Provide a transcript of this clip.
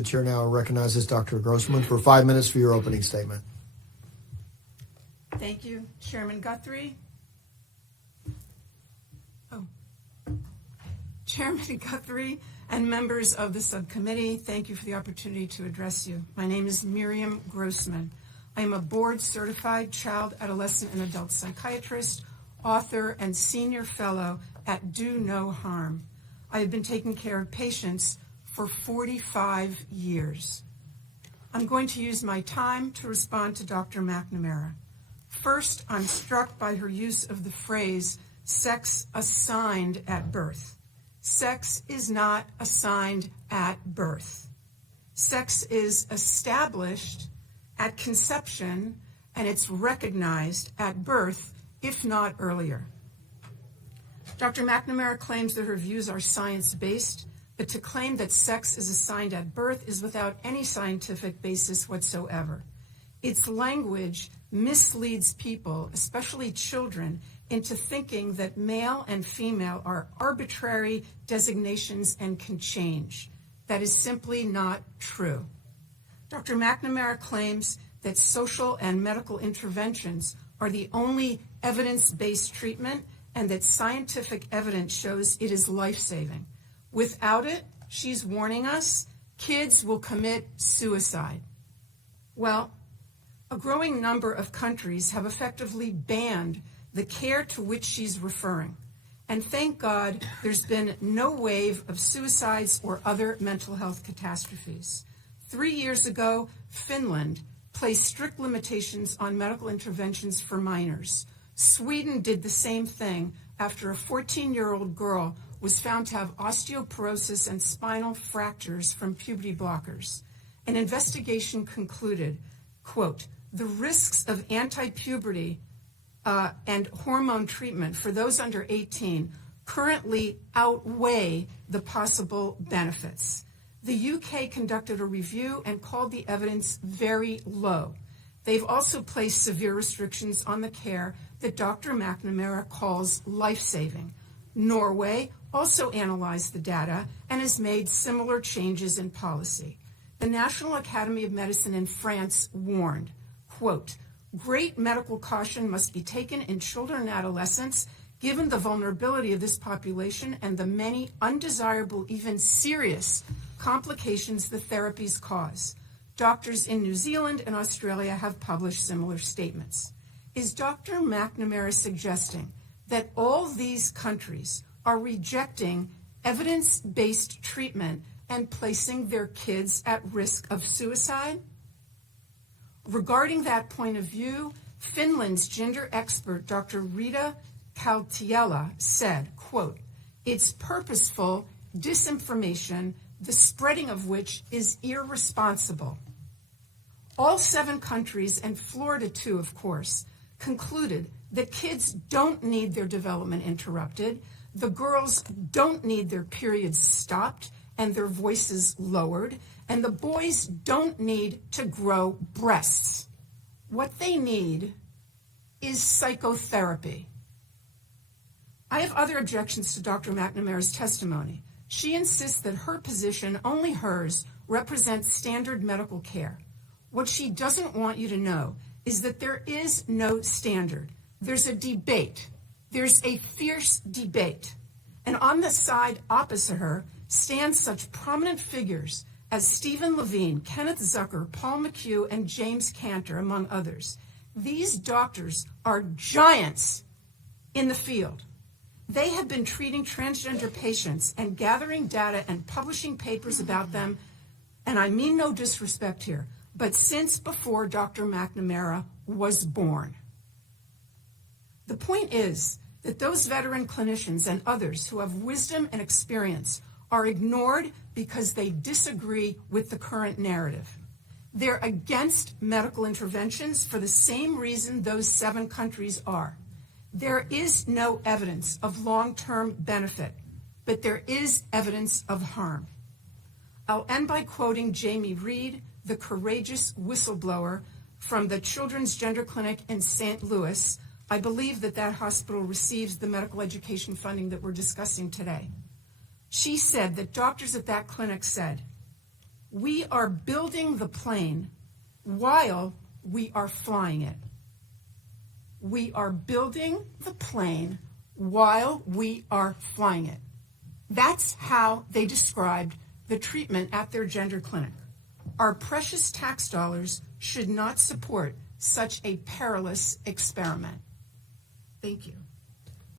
The chair now recognizes Dr. Grossman for 5 minutes for your opening statement. Thank you, Chairman Guthrie. Chairman Guthrie and members of the subcommittee, thank you for the opportunity to address you. My name is Miriam Grossman. I am a board-certified child, adolescent, and adult psychiatrist, author, and senior fellow at Do No Harm. I have been taking care of patients for 45 years. I'm going to use my time to respond to Dr. McNamara. First, I'm struck by her use of the phrase, sex assigned at birth. Sex is not assigned at birth. Sex is established at conception, and it's recognized at birth, if not earlier. Dr. McNamara claims that her views are science-based, but to claim that sex is assigned at birth is without any scientific basis whatsoever. Its language misleads people, especially children, into thinking that male and female are arbitrary designations and can change. That is simply not true. Dr. McNamara claims that social and medical interventions are the only evidence-based treatment and that scientific evidence shows it is life-saving. Without it, she's warning us, kids will commit suicide. Well, a growing number of countries have effectively banned the care to which she's referring. And thank God there's been no wave of suicides or other mental health catastrophes. 3 years ago, Finland placed strict limitations on medical interventions for minors. Sweden did the same thing after a 14-year-old girl was found to have osteoporosis and spinal fractures from puberty blockers. An investigation concluded, quote, the risks of anti-puberty and hormone treatment for those under 18 currently outweigh the possible benefits. The UK conducted a review and called the evidence very low. They've also placed severe restrictions on the care that Dr. McNamara calls life-saving. Norway also analyzed the data and has made similar changes in policy. The National Academy of Medicine in France warned, quote, great medical caution must be taken in children and adolescents given the vulnerability of this population and the many undesirable, even serious complications the therapies cause. Doctors in New Zealand and Australia have published similar statements. Is Dr. McNamara suggesting that all these countries are rejecting evidence-based treatment and placing their kids at risk of suicide? Regarding that point of view, Finland's gender expert, Dr. Rita Kaltiela, said, quote, it's purposeful disinformation, the spreading of which is irresponsible. All 7 countries, and Florida too, of course, concluded that kids don't need their development interrupted, the girls don't need their periods stopped and their voices lowered, and the boys don't need to grow breasts. What they need is psychotherapy. I have other objections to Dr. McNamara's testimony. She insists that her position, only hers, represents standard medical care. What she doesn't want you to know is that there is no standard. There's a debate. There's a fierce debate. And on the side opposite her stand such prominent figures as Stephen Levine, Kenneth Zucker, Paul McHugh, and James Cantor, among others. These doctors are giants in the field. They have been treating transgender patients and gathering data and publishing papers about them, and I mean no disrespect here, but since before Dr. McNamara was born. The point is that those veteran clinicians and others who have wisdom and experience are ignored because they disagree with the current narrative. They're against medical interventions for the same reason those 7 countries are. There is no evidence of long-term benefit, but there is evidence of harm. I'll end by quoting Jamie Reed, the courageous whistleblower from the Children's Gender Clinic in St. Louis. I believe that that hospital receives the medical education funding that we're discussing today. She said that doctors at that clinic said, We are building the plane while we are flying it. We are building the plane while we are flying it. That's how they described the treatment at their gender clinic. Our precious tax dollars should not support such a perilous experiment. Thank you.